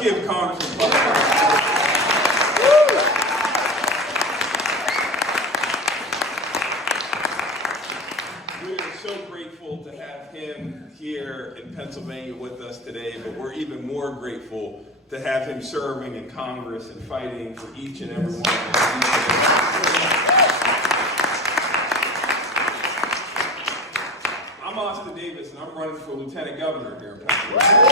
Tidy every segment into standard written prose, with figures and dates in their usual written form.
Let's give Congressman Clark. We are so grateful to have him here in Pennsylvania with us today, but we're even more grateful to have him serving in Congress and fighting for each and every one of us. I'm Austin Davis, and I'm running for Lieutenant Governor here in Pennsylvania.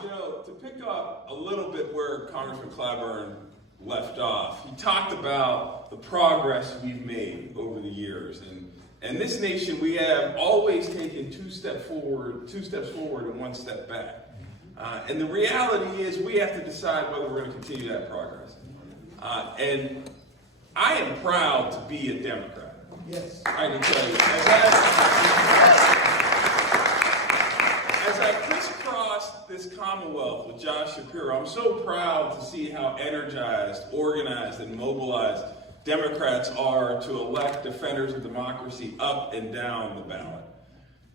You know, to pick up a little bit where Congressman Clyburn left off, he talked about the progress we've made over the years. And this nation, we have always taken two steps forward and one step back. And the reality is we have to decide whether we're going to continue that progress. And I am proud to be a Democrat. Yes. I can tell you. As I crisscrossed this Commonwealth with Josh Shapiro, I'm so proud to see how energized, organized, and mobilized Democrats are to elect defenders of democracy up and down the ballot.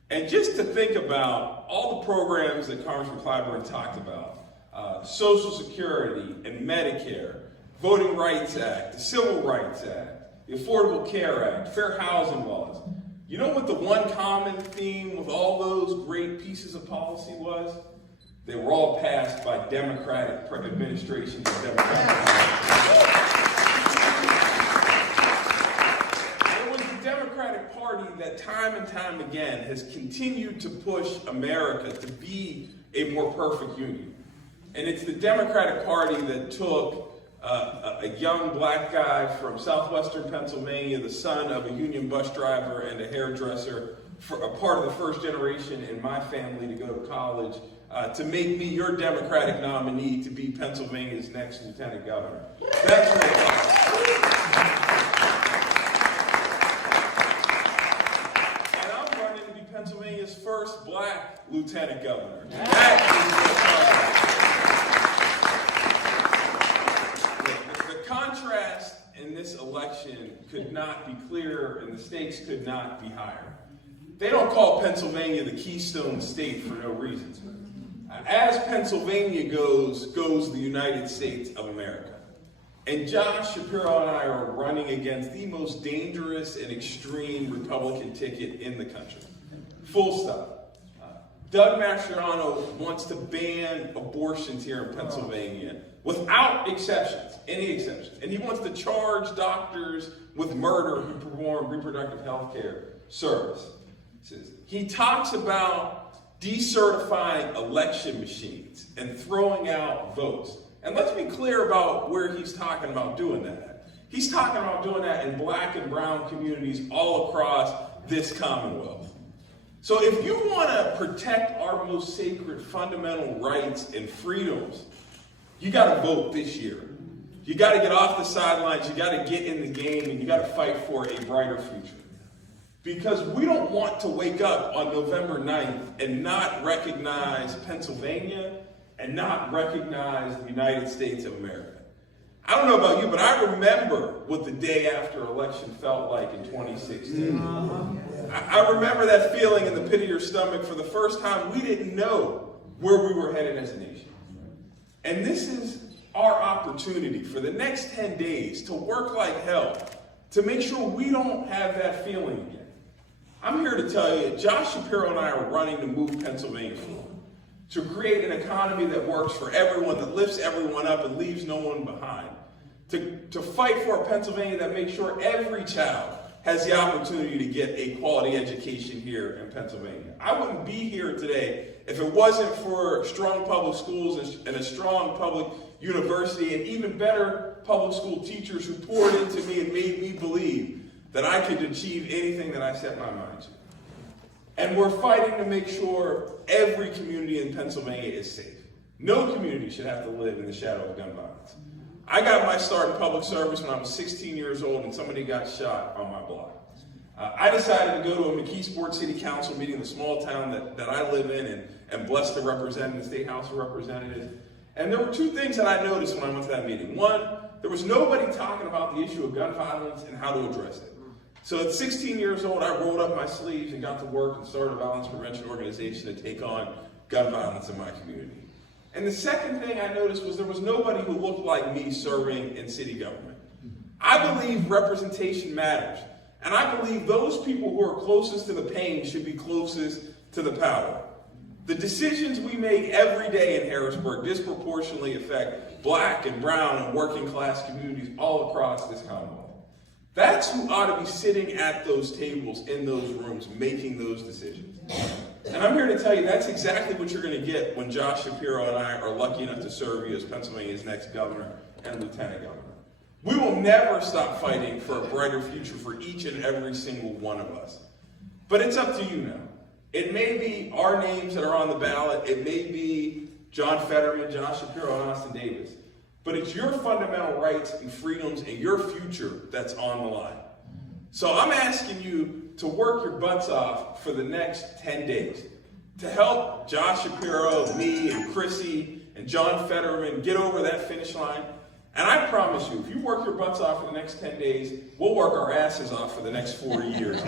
And just to think about all the programs that Congressman Clyburn talked about, Social Security and Medicare, Voting Rights Act, the Civil Rights Act, the Affordable Care Act, fair housing laws. You know what the one common theme with all those great pieces of policy was? They were all passed by Democratic administrations and Democratic Democratic Party that time and time again has continued to push America to be a more perfect union. And it's the Democratic Party that took a young black guy from southwestern Pennsylvania, the son of a union bus driver and a hairdresser, for a part of the first generation in my family to go to college, to make me your Democratic nominee to be Pennsylvania's next lieutenant governor. That's what it was. Pennsylvania's first black lieutenant governor. The contrast in this election could not be clearer, and the stakes could not be higher. They don't call Pennsylvania the Keystone State for no reason. As Pennsylvania goes the United States of America. And Josh Shapiro and I are running against the most dangerous and extreme Republican ticket in the country. Full stop. Doug Mastriano wants to ban abortions here in Pennsylvania without exceptions, any exceptions. And he wants to charge doctors with murder who perform reproductive health care services. He talks about decertifying election machines and throwing out votes. And let's be clear about where he's talking about doing that. He's talking about doing that in black and brown communities all across this Commonwealth. So if you want to protect our most sacred fundamental rights and freedoms, you got to vote this year. You got to get off the sidelines, you got to get in the game, and you got to fight for a brighter future. Because we don't want to wake up on November 9th and not recognize Pennsylvania and not recognize the United States of America. I don't know about you, but I remember what the day after election felt like in 2016. I remember that feeling in the pit of your stomach for the first time. We didn't know where we were headed as a nation. And this is our opportunity for the next 10 days to work like hell to make sure we don't have that feeling again. I'm here to tell you, Josh Shapiro and I are running to move Pennsylvania forward, to create an economy that works for everyone, that lifts everyone up and leaves no one behind, to fight for a Pennsylvania that makes sure every child has the opportunity to get a quality education here in Pennsylvania. I wouldn't be here today if it wasn't for strong public schools and a strong public university and even better public school teachers who poured into me and made me believe that I could achieve anything that I set my mind to. And we're fighting to make sure every community in Pennsylvania is safe. No community should have to live in the shadow of gun violence. I got my start in public service when I was 16 years old and somebody got shot on my block. I decided to go to a McKeesport City Council meeting in the small town that I live in and blessed to represent in the State House of Representatives. And there were two things that I noticed when I went to that meeting. One, there was nobody talking about the issue of gun violence and how to address it. So at 16 years old, I rolled up my sleeves and got to work and started a violence prevention organization to take on gun violence in my community. And the second thing I noticed was there was nobody who looked like me serving in city government. I believe representation matters. And I believe those people who are closest to the pain should be closest to the power. The decisions we make every day in Harrisburg disproportionately affect black and brown and working class communities all across this Commonwealth. That's who ought to be sitting at those tables in those rooms making those decisions. And I'm here to tell you that's exactly what you're going to get when Josh Shapiro and I are lucky enough to serve you as Pennsylvania's next governor and lieutenant governor. We will never stop fighting for a brighter future for each and every single one of us. But it's up to you now. It may be our names that are on the ballot. It may be John Fetterman, Josh Shapiro, and Austin Davis. But it's your fundamental rights and freedoms and your future that's on the line. So I'm asking you to work your butts off for the next 10 days to help Josh Shapiro, me, and Chrissy, and John Fetterman get over that finish line. And I promise you, if you work your butts off for the next 10 days, we'll work our asses off for the next 4 years.